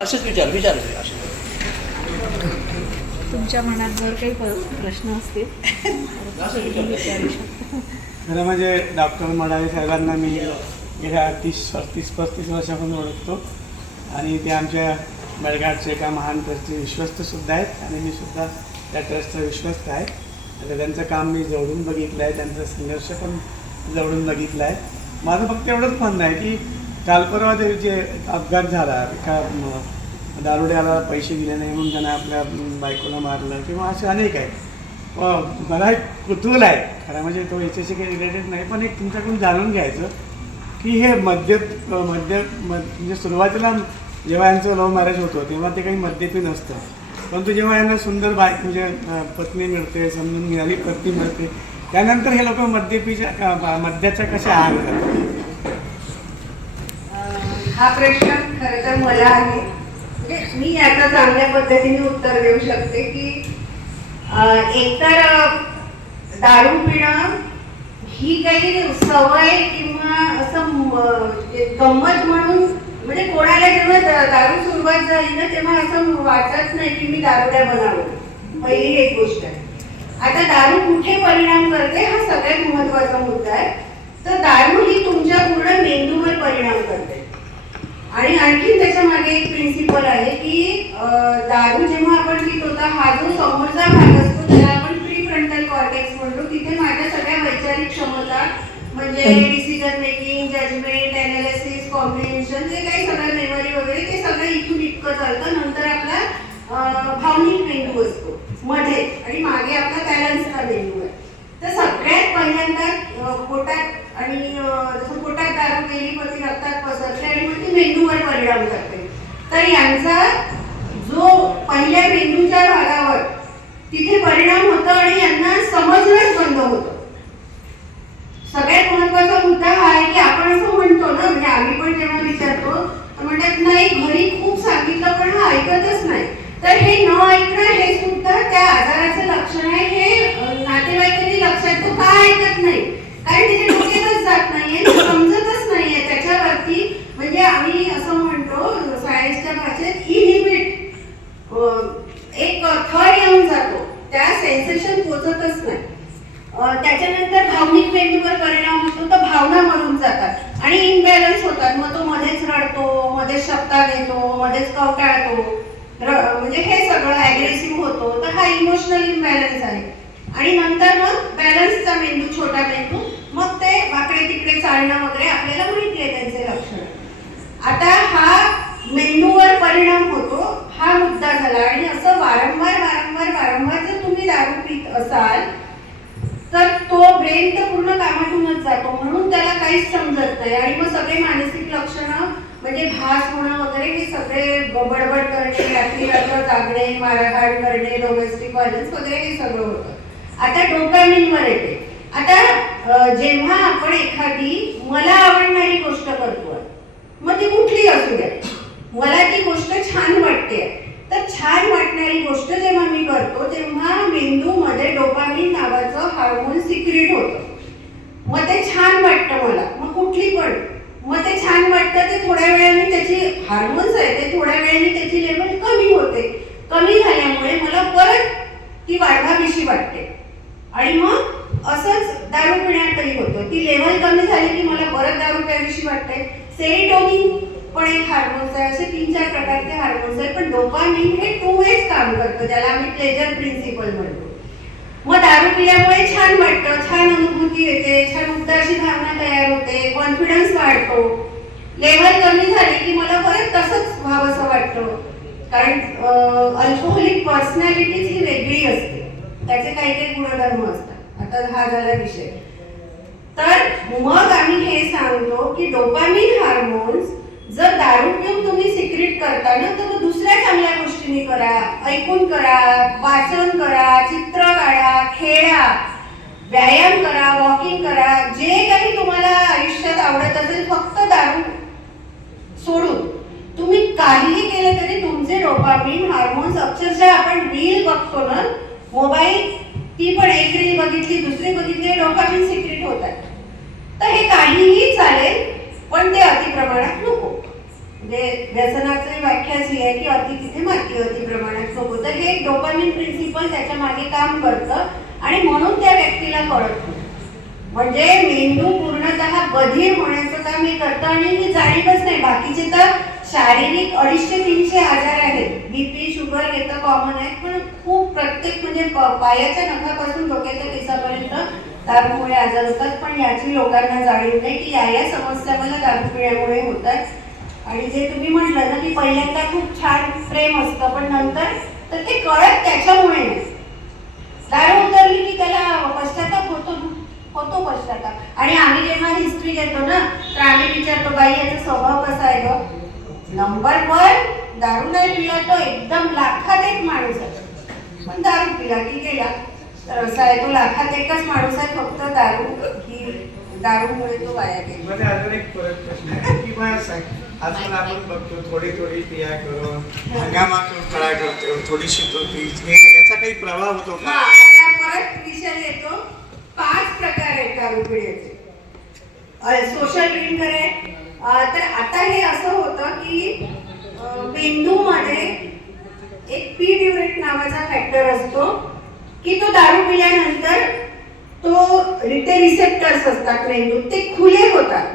असेच विचार तुमच्या मनात जर काही प्रश्न असतील खरं म्हणजे डॉक्टर मडावी साहेबांना मी गेल्या 30-35 वर्षापासून ओळखतो आणि ते आमच्या मेळघाटचे एका महान ट्रस्टचे विश्वस्तसुद्धा आहेत आणि मी सुद्धा त्या ट्रस्टचा विश्वस्त आहे. आता त्यांचं काम मी जवळून बघितलं आहे, त्यांचा संघर्ष पण जवळून बघितला आहे. माझं फक्त एवढंच म्हणणं आहे की काल परवा जे अपघात झाला, एका दारुड्याला पैसे दिले नाही म्हणून त्यानं आपल्या बायकोला मारलं किंवा असे अनेक आहेत. मला एक कुतूहल आहे खरं म्हणजे, तो याच्याशी काही रिलेटेड नाही, पण एक तुमच्याकडून जाणून घ्यायचं की हे म्हणजे सुरुवातीला जेव्हा यांचं लव्ह मॅरेज होतं तेव्हा ते काही मद्यपी नसतं, परंतु जेव्हा यांना सुंदर म्हणजे पत्नी मिळते, समजून घेणारी पत्नी मिळते, त्यानंतर हे लोक मद्याच्या कशा आहार करतात? हा प्रश्न खरं तर मला आहे. म्हणजे मी याचा चांगल्या पद्धतीने उत्तर देऊ शकते की एकतर दारू पिणं ही काही सवय किंवा असं गंमत म्हणून, म्हणजे कोणाला जेव्हा दारू सुरुवात झाली ना तेव्हा असं वाटत नाही की मी दारुड्या बनावं. पहिली एक गोष्ट आहे. आता दारू कुठे परिणाम करते हा सगळ्यात महत्वाचा मुद्दा आहे. तर दारू ही तुमच्या पूर्ण मेंदूवर परिणाम करते. आणि आणखी त्याच्या मागे एक प्रिन्सिपल आहे की दारू जेव्हा आपण पितो तर हा जो समोरचा भाग असतो त्याला आपण प्रीफ्रंटल कॉर्टेक्स म्हणतो. तिथे माझ्या सगळ्या वैचारिक क्षमता म्हणजे decision making, judgement, analysis, comprehension, जे काही सगळं मेमरी वगैरे ते सगळं इथून इतकं चालतं. नंतर आपला भावनिक मेंदू असतो मध्ये आणि मागे आपला बॅलन्सचा मेंदू आहे. तर सगळ्यात पहिल्यांदा पोटात आणि जसं पोटात दारू गेली पण ती रक्तात पसरते आणि मग ती मेंदूवर परिणाम करते. तर यांचा जो पहिल्या मेंदूच्या भागावर तिथे परिणाम होतो आणि यांना समजणंच बंद होतं. सगळ्यात महत्वाचा मुद्दा हा आहे की आपण असं म्हणतो ना, म्हणजे आम्ही पण जेव्हा विचारतो तर म्हणतात नाही घरी खूप सांगितलं पण हा ऐकतच नाही. तर हे न ऐकणं हे सुद्धा त्या आजाराचं लक्षण आहे. हे नातेवाईकांनी लक्षात, तो का ऐकत नाही कारण त्याच्या डोक्यातच जात नाहीये, समजतच नाहीये त्याच्यावरती. म्हणजे आम्ही असं म्हणतो सायन्सच्या भाषेत इनहिबिट एक थर येऊन जातो, त्या सेन्सेशन पोचतच नाही. त्याच्यानंतर भावनिक मेंदूवर परिणाम होतो, तर भावना मरून जातात आणि इनबॅलन्स होतात. मग तो मध्येच रडतो, मध्येच शब्दात येतो, मध्येच कवटाळतो, म्हणजे हे सगळं ॲग्रेसिव्ह होतो. तर हा इमोशनल इम्बॅलन्स आहे. आणि नंतर मग बॅलन्सचा मेंदू, छोटा मेंदू, मग ते वाकडे तिकडे चालणं वगैरे आपल्याला माहिती आहे त्यांचे लक्षण. आता हा मेंदूवर परिणाम होतो हा मुद्दा झाला. आणि असं वारंवार जर तुम्ही दारू पित असाल तर तो ब्रेन तर पूर्ण कामातूनच जातो, म्हणून त्याला काहीच समजत नाही. आणि मग सगळे मानसिक लक्षणं म्हणजे भास होणं वगैरे हे सगळे बडबड करणे, रात्र जागणे, मारहाण करणे, डोमेस्टिक व्हायलन्स वगैरे हे सगळं होतं. आता डोपामिनवर येते. आता जेव्हा आपण एखादी मला आवडणारी गोष्ट करतो, मग ती कुठली असू द्या, मला ती गोष्ट छान वाटते, तर छान वाटणारी गोष्ट जेव्हा मी करतो तेव्हा मेंदूमध्ये डोपामिन नावाचं हार्मोन सिक्रेट होतं. मग ते छान वाटतं मला, मग कुठली पण, मग ते छान वाटतं. ते थोड्या वेळाने त्याची हार्मोन्स आहे ते थोड्या वेळाने त्याची लेवल कमी होते. कमी झाल्यामुळे मला परत ती वाढवावीशी वाटते आणि मग असंच दारू पिण्यातही होतं. ती लेवल कमी झाली की मला परत दारू प्यावीशी वाटते. सेरोटोनिन पण एक हार्मोन्स आहे. असे 3-4 प्रकारचे हार्मोन्स आहेत. पण डोपामिन हे 2 वेज काम करतं, ज्याला आम्ही प्लेजर प्रिन्सिपल म्हणतो. मग दारू पिल्यामुळे छान वाटतं, छान अनुभूती येते, छान उदासी भावना तयार होते, कॉन्फिडन्स वाढतो. लेवल कमी झाली की मला परत तसंच व्हावंसं वाटतं, कारण अल्कोहोलिक पर्सनॅलिटीज ही वेगळी असते, त्याचे काही काही गुणधर्म असतात. आता हा झाला विषय. तर मग आम्ही हे सांगतो की डोपामिन हार्मोन्स जर दारू पिऊन तुम्ही सिक्रेट करता ना, तर मग दुसऱ्या चांगल्या गोष्टींनी करा, ऐकून करा, वाचन करा, चित्र काढा, खेळा, व्यायाम करा, वॉकिंग करा, जे काही तुम्हाला आयुष्यात आवडत असेल. फक्त दारू सोडून तुम्ही काहीही केलं तरी तुमचे डोपामिन हार्मोन्स, अक्षरशः आपण रील बघतो ना मोबाईल, ती पण एक रील बघितली, दुसरी बघितली, डोपामिन सिक्रेट होतात. तर हे काहीही चालेल पण ते अति प्रमाणात नको. म्हणजे व्यसनाची व्याख्याच ही आहे की अति तिथे माती अति प्रमाणात झोप. तर हे डोपामिन प्रिन्सिपल त्याच्या मागे काम करतं आणि म्हणून त्या व्यक्तीला कळत नाही. म्हणजे मेंदू पूर्णतः बधीर होण्याचं काम हे करतं आणि ही जाणीवच नाही. बाकीचे तर शारीरिक 250-300 आजार आहेत, बीपी शुगर हे तर कॉमन आहेत, पण खूप प्रत्येक म्हणजे पायाच्या नखापासून डोक्याच्या केसापर्यंत दारूमुळे आजार होतात. पण याची लोकांना जाणीव नाही की या समस्या मला दारू पिण्यामुळे होतात. आणि जे तुम्ही म्हटलं ना की पहिल्यांदा खूप छान प्रेम असतं पण नंतर तर ते कळत त्याच्यामुळे नाही. दारू उतरली की त्याला पश्चाताप होतो पश्चाताप. आणि आम्ही जेव्हा हिस्ट्री घेतो ना तर आम्ही विचारतो बाई याचा स्वभाव कसा आहे ग. नंबर 1 दारू नाही पिला तो एकदम लाखात एक माणूस आहे, पण दारू पिला की गेला. तर असा आहे तो लाखात एकच माणूस आहे, फक्त दारूमुळे तो वाया गेला. मध्ये अजून एक परत प्रश्न आहे की आजकाल आपण बघतो थोडी पिया करून हंगामातून फळा करतो, थोडीशी याचा काही प्रभाव होतो का? आता परत विषय येतो. 5 प्रकार आहेत दारू पिण्याचे. सोशल ड्रिंकर आहे. तर आता हे असं होतं की मेंदूमध्ये एक पी-ड्युरेट नावाचा फॅक्टर असतो की तो दारू पिल्यानंतर ते रिसेप्टर्स असतात मेंदूत ते खुले होतात.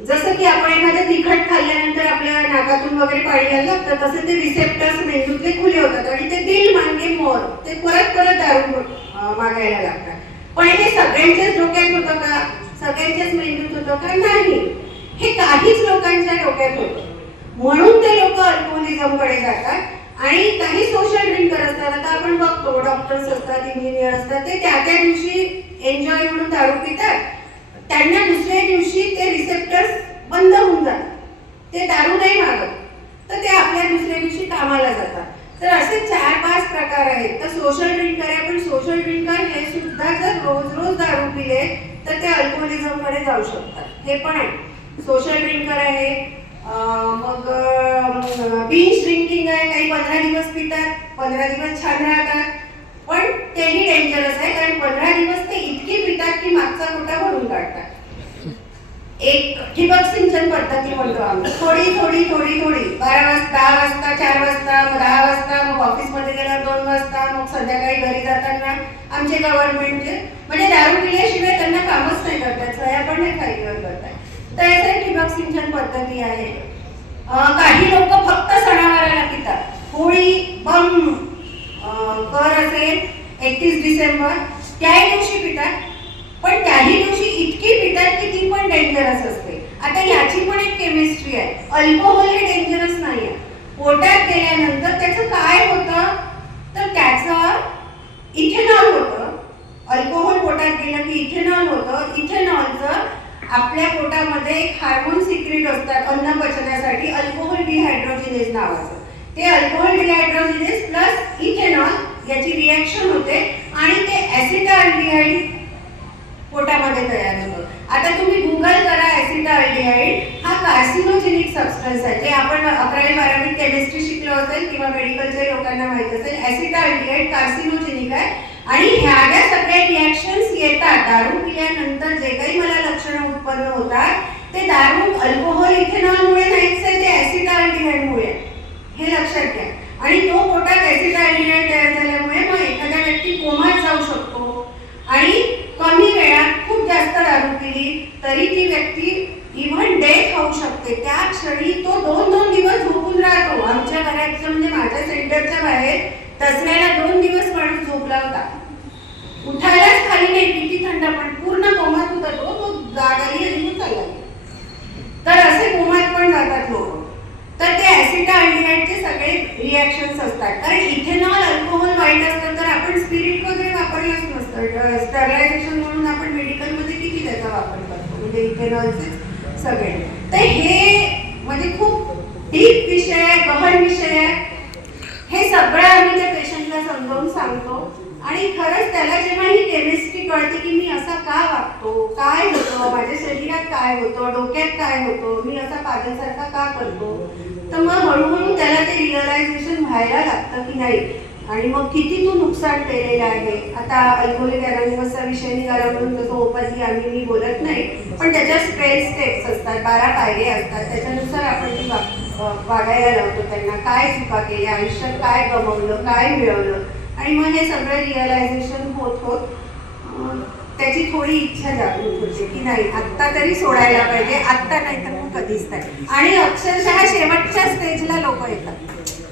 जसं की आपण एखादं तिखट खाल्ल्यानंतर आपल्या नाकातून वगैरे पाणी यायला लागतं तसे ते रिसेप्टर्स मेंदूतले खुले होतात आणि ते दिल मांगे मोर ते परत दारू मागायला लागतात. पण हे सगळ्यांच्याच डोक्यात होतं का, सगळ्यांच्याच मेंदूत होतं का? नाही. हे काहीच लोकांच्या डोक्यात होतं म्हणून ते लोक अल्कोहोलिझमकडे जातात आणि काही सोशल ड्रिंकर असतात. आता आपण बघतो डॉक्टर्स असतात, इंजिनियर असतात, ते त्या दिवशी एन्जॉय म्हणून दारू पितात. त्यांना दुसऱ्या दिवशी ते रिसेप्टर्स बंद होऊन जातात, ते दारू नाही मागत, तर ते आपल्या दुसऱ्या दिवशी कामाला जातात. तर असे 4-5 प्रकार आहेत. तर सोशल ड्रिंकर आहे, पण सोशल ड्रिंकर हे सुद्धा जर रोज दारू पिले तर ते अल्कोहोलिझमकडे जाऊ शकतात. हे पण आहे. सोशल ड्रिंकर आहे, मग बिंज ड्रिंकिंग आहे. काही 15 दिवस पितात, 15 दिवस छान राहतात, पण तेही डेंजरस आहे कारण 15 दिवस ते इतके पितात की मागचा कोटा भरून काढतात. एक ठिबक सिंचन पद्धती म्हणतो आम्ही. थोडी 12 वाजता, 10 वाजता, 4 वाजता, मग 10 वाजता, मग ऑफिसमध्ये गेल्यावर 2 वाजता, मग संध्याकाळी घरी जाताना. आमचे गव्हर्नमेंटचे म्हणजे दारू पिल्याशिवाय त्यांना कामच नाही करतात, सह्या पण नाही फाईलवर करतात. तर याचे ठिबक सिंचन पद्धती आहे. काही लोक फक्त सणावाराला पितात. होळी बम कर असेल 31 डिसेंबर त्याही दिवशी पितात, पण त्याही दिवशी इतकी पितात की ती पण डेंजरस असते. आता याची पण एक केमिस्ट्री आहे. अल्कोहोल हे डेंजरस नाही आहे. पोटात गेल्यानंतर त्याचं काय होतं तर त्याचं इथेनॉल होतं. अल्कोहोल पोटात गेलं की इथेनॉल होतं. इथेनॉलचं आपल्या पोटामध्ये एक हार्मोन सिक्रेट असतात अन्न पचनासाठी, अल्कोहोल डिहायड्रोजिनेज नावाचं. ते अल्कोहोल डिहायड्रोजिनेज प्लस इथेनॉल याची रिॲक्शन होते आणि ते ॲसिटाल्डिहाइड पोटामध्ये तयार होतं. आता तुम्ही गुगल करा ॲसिटाल्डिहाइड हा कार्सिनोजेनिक सबस्टन्स आहे. जे आपण 11वी-12वी केमिस्ट्री शिकलो असेल किंवा मेडिकलच्या लोकांना माहित असेल. ॲसिटाल्डिहाइड कार्सिनोजेनिक आहे आणि ह्या सगळ्या रिॲक्शन्स येतात दारू पिल्यानंतर. जे काही मला लक्षणं उत्पन्न होतात ते दारू अल्कोहोल इथेनॉलमुळे नाहीच आहे, ते ॲसिटाल्डिहाइडमुळे. हे लक्षात घ्या. आणि तो पोटात ॲसिटाल्डिहाइड तयार झाल्यामुळे मग एखादा व्यक्ती कोमात जाऊ शकतो आणि कमी वेळात खूप जास्त दारू पिली तरी ती व्यक्ती इव्हन डेथ होऊ शकते. त्या क्षणी तो 2-2 दिवस झोपून राहतो. आमच्या घराच्या म्हणजे माझ्या सेंटरच्या बाहेर दसऱ्याला 2 दिवस माणूस झोपला होता. उठायलाच खाली नाही, किती थंड, पण पूर्ण कोमात होता तो जागाही निघून चालला. तर असे कोमात पण जातात लोक. तर ते ॲसिटाल्डिहाइडचे सगळे रिॲक्शन्स असतात. कारण इथेनॉल अल्कोहोल वाईट असतं तर आपण स्पिरिट वगैरे वापरलंच नसतं. स्टरलायझेशन म्हणून आपण मेडिकलमध्ये किती त्याचा वापर करतो, म्हणजे इथेनॉलचे सगळे. तर हे म्हणजे खूप डीप विषय आहे, गहन विषय आहे. हे सगळं आम्ही त्या पेशंटला समजावून सांगतो आणि खरंच त्याला जेव्हा ही केमिस्ट्री कळते की मी असा का वागतो, काय होतं माझ्या शरीरात, काय होतं डोक्यात, काय होतं, मी असा पागलसारखा का करतो, तर मग हळूहळू त्याला ते रिअलायझेशन व्हायला लागतं की नाही आणि मग किती तू नुकसान केलेलं आहे. आता अल्कोहोलिक अनॉनिमसचा विषय निघाला म्हणून जसं ओपनली मी बोलत नाही, पण त्याच्या 12 स्टेप्स असतात, 12 पायऱ्या असतात. त्याच्यानुसार आपण ती वागायला लावतो त्यांना. काय चुका केल्या आयुष्यात, काय गमावलं, काय मिळवलं, आणि मग हे सगळं रिअलायझेशन होत होत त्याची थोडी इच्छा जागृत होते की नाही आत्ता तरी सोडायला पाहिजे, आत्ता नाही तर मग कधीच नाही. आणि अक्षरशः शेवटच्या स्टेजला लोक येतात,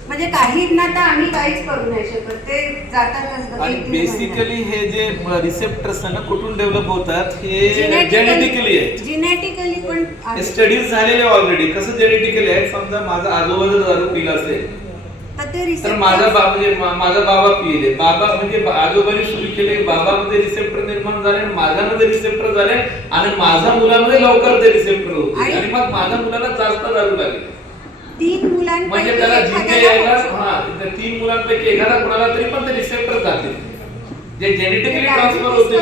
म्हणजे काहींना तर आम्ही काहीच करू नाही शकत, ते जातातच. आणि बेसिकली हे जे रिसेप्टर्स ना कुठून डेव्हलप होतात, हे जेनेटिकली आहे. जेनेटिकली पण स्टडीज झालेले ऑलरेडी. कसं जेनेटिकली आहे, समजा माझा आजोबा जर दारू पिला असेल तर माझा बाबा पिले, बाबा म्हणजे आजोबाने सुरू केले, बाबामध्ये रिसेप्टर निर्माण झाले, माझ्यामध्ये रिसेप्टर झाले, आणि माझ्या मुलामध्ये लवकर ते रिसेप्टर होते, आणि मग माझ्या मुलाला जास्त दारू लागली. 3 मुलांपैकी म्हणजे त्याला जिथे यायला 3 मुलांपैकी एखादा कोणाला तरी पण ते रिसेप्टर जाते, जे जेनेटिकली ट्रान्सफर होते.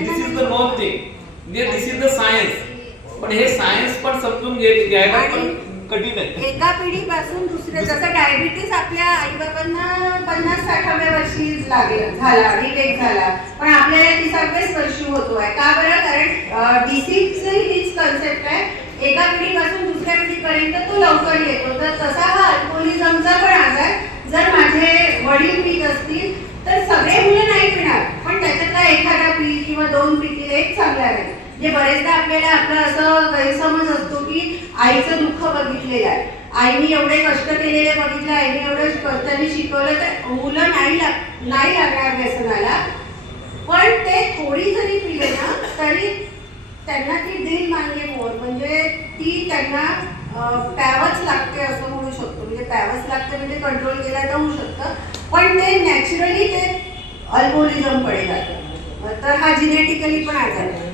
दिस इज द नोन थिंग, म्हणजे दिस इज द सायन्स. पण हे सायन्स पण समजून घ्यायला पण कठीण आहे. एका पिढीपासून दुसऱ्या, जसं डायबिटीस आपल्या आई बाबांना 50-60व्या वर्षी झाला, डिटेक्ट झाला, पण आपल्याला 30व्याच वर्षी होतोय. का बरं? कारण डिसीजची हीच कन्सेप्ट आहे, एका पिढीपासून दुसऱ्या पिढीपर्यंत तो लवकर येतो. तर तसा हा अल्कोहोलिझमचा पण आजार. जर माझे वडील पीत असतील तर सगळे मुलं नाही पिणार, पण त्याच्यातला एखादा पी किंवा 2 पितील, एक चांगला नाही. जे बरेचदा आपल्याला आपलं असं गैरसमज असतो की आईचं दुःख बघितलेलं आहे, आईने एवढे कष्ट केलेले बघितलं, आईने एवढं कष्टाने शिकवलं, तर मुलं नाही लागणार व्यसनाला. पण ते थोडी जरी पिले ना तरी त्यांना ती दिल मांगे मोर, म्हणजे ती त्यांना प्यावंच लागते असं म्हणू शकतो. म्हणजे प्यावंच लागते म्हणजे कंट्रोल केला तर होऊ शकतं, पण ते नॅचरली ते अल्कोहोलिझमकडे जातं. तर हा जिनेटिकली पण आजार आहे.